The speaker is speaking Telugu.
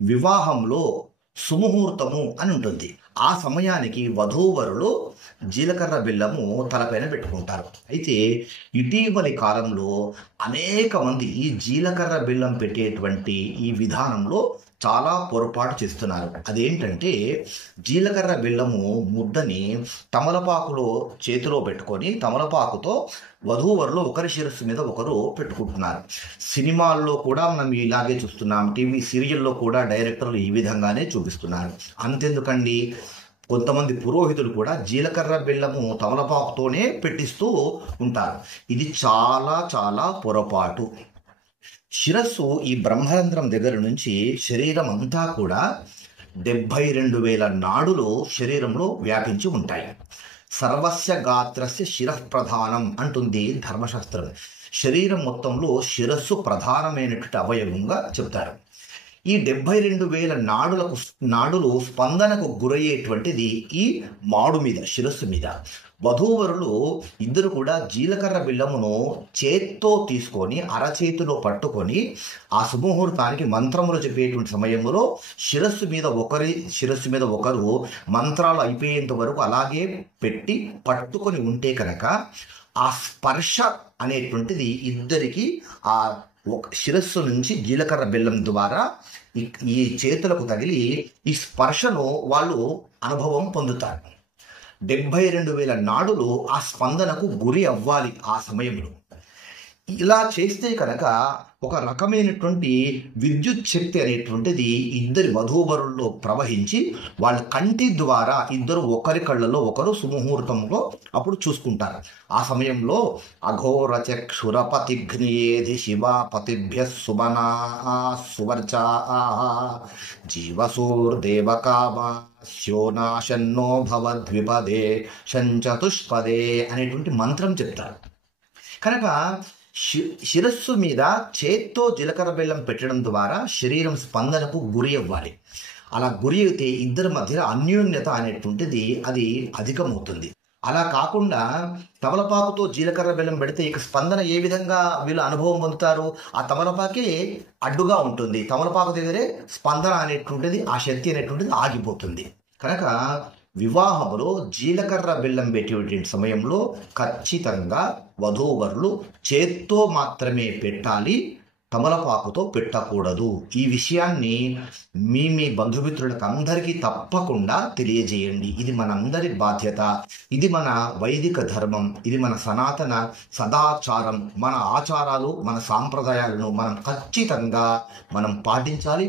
వివాహంలో సుముహూర్తము అని ఉంటుంది. ఆ సమయానికి వధూవరులు జీలకర్ర బెల్లము తలపైన పెట్టుకుంటారు. అయితే ఇటీవలి కాలంలో అనేక మంది ఈ జీలకర్ర బెల్లం పెట్టేటువంటి ఈ విధానంలో చాలా పొరపాటు చేస్తున్నారు. అదేంటంటే జీలకర్ర బెల్లము ముద్దని తమలపాకులో చేతిలో పెట్టుకొని తమలపాకుతో వధూవరులు ఒకరి శిరస్సు మీద ఒకరు పెట్టుకుంటున్నారు. సినిమాల్లో కూడా మనం ఇలాగే చూస్తున్నాం. టీవీ సీరియల్లో కూడా డైరెక్టర్లు ఈ విధంగానే చూపిస్తున్నారు. అంతెందుకండి, కొంతమంది పురోహితులు కూడా జీలకర్ర బెల్లము తమలపాకుతోనే పెట్టిస్తూ ఉంటారు. ఇది చాలా చాలా పొరపాటు. శిరస్సు ఈ బ్రహ్మరంధ్రం దగ్గర నుంచి శరీరం అంతా కూడా 72,000 నాడులు శరీరంలో వ్యాపించి ఉంటాయి. సర్వస్య గాత్రస్య శిరఃప్రధానం అంటుంది ధర్మశాస్త్రం. శరీరం మొత్తంలో శిరస్సు ప్రధానమైనటువంటి అవయవంగా చెప్తారు. ఈ 72,000 నాడులు స్పందనకు గురయ్యేటువంటిది ఈ మాడు మీద, శిరస్సు మీద. వధూవరులు ఇద్దరు కూడా జీలకర్ర బెల్లమును చేత్తో తీసుకొని అరచేతిలో పట్టుకొని ఆ శుభముహూర్తానికి మంత్రములు చెప్పేటువంటి సమయంలో శిరస్సు మీద ఒకరు మంత్రాలు అయిపోయేంత వరకు అలాగే పెట్టి పట్టుకొని ఉంటే కనుక ఆ స్పర్శ అనేటువంటిది ఇద్దరికి ఆ శిరస్సు నుంచి జీలకర్ర బెల్లం ద్వారా ఈ చేతులకు తగిలి ఈ స్పర్శను వాళ్ళు అనుభవం పొందుతారు. 72,000 నాడులు ఆ స్పందనకు గురి అవ్వాలి ఆ సమయంలో. ఇలా చేస్తే కనుక ఒక రకమైనటువంటి విద్యుత్ శక్తి అనేటువంటిది ఇద్దరి వధూవరుల్లో ప్రవహించి వాళ్ళ కంటి ద్వారా ఇద్దరు ఒకరి కళ్ళలో ఒకరు సుముహూర్తంలో అప్పుడు చూసుకుంటారు. ఆ సమయంలో అఘోర చక్షురపతిఘ్నియేధి శివాపతిభ్య సుమనా సువర్చా జీవసూర్దేవకామా శోనాశన్నో భవద్విపదే శంచతుష్పదే అనేటువంటి మంత్రం చెప్తారు. కనుక శిరస్సు మీద చేత్తో జీలకర్ర బెల్లం పెట్టడం ద్వారా శరీరం స్పందనకు గురి అవ్వాలి. అలా గురి అయితే ఇద్దరి మధ్య అన్యోన్యత అనేటువంటిది అది అధికమవుతుంది. అలా కాకుండా తమలపాకుతో జీలకర్ర బెల్లం పెడితే ఇక స్పందన ఏ విధంగా వీళ్ళు అనుభవం పొందుతారు? ఆ తమలపాకే అడ్డుగా ఉంటుంది. తమలపాకు దగ్గరే స్పందన అనేటువంటిది, ఆ శక్తి అనేటువంటిది ఆగిపోతుంది. కనుక వివాహంలో జీలకర్ర బెల్లం పెట్టే సమయంలో ఖచ్చితంగా వధూవరులు చేత్తో మాత్రమే పెట్టాలి, తమలపాకుతో పెట్టకూడదు. ఈ విషయాన్ని మీ బంధుమిత్రులకు అందరికీ తప్పకుండా తెలియజేయండి. ఇది మనందరి బాధ్యత. ఇది మన వైదిక ధర్మం. ఇది మన సనాతన సదాచారం. మన ఆచారాలు, మన సాంప్రదాయాలను మనం ఖచ్చితంగా పాటించాలి.